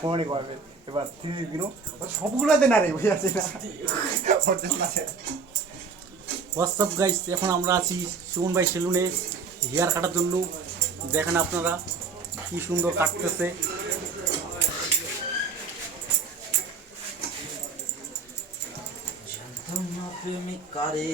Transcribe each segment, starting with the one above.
ফোনই করবে এবার তিনি দিন সবগুলোতে না রে বুঝে আছে না হোয়াটসঅ্যাপ গাইস, এখন আমরা আছি সুমন ভাই সেলুনে হেয়ার কাটার জন্য। দেখেন আপনারা কি সুন্দর কাটতেছে। প্রেমিক কারে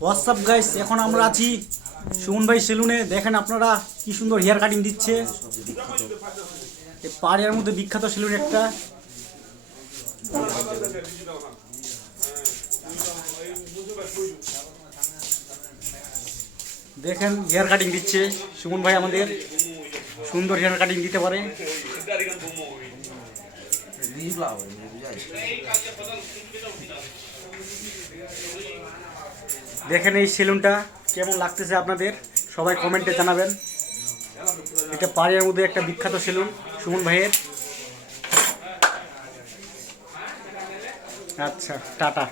হোয়াটসঅ্যাপ গাইস, এখন আমরা আছি সুমন ভাই সেলুনে। দেখেন আপনারা কি সুন্দর হেয়ার কাটিং দিচ্ছে। পাড়িয়ার মধ্যে বিখ্যাত সেলুন একটা। দেখেন হেয়ার কাটিং দিচ্ছে সুমন ভাই, আমাদের সুন্দর হেয়ার কাটিং দিতে পারে। দেখেন এই সেলুনটা কেমন লাগতেছে আপনাদের, সবাই কমেন্টে জানাবেন। এটা পাড়িয়ার মধ্যে একটা বিখ্যাত সেলুন সুমন ভাইয়ের। আচ্ছা, টাটা।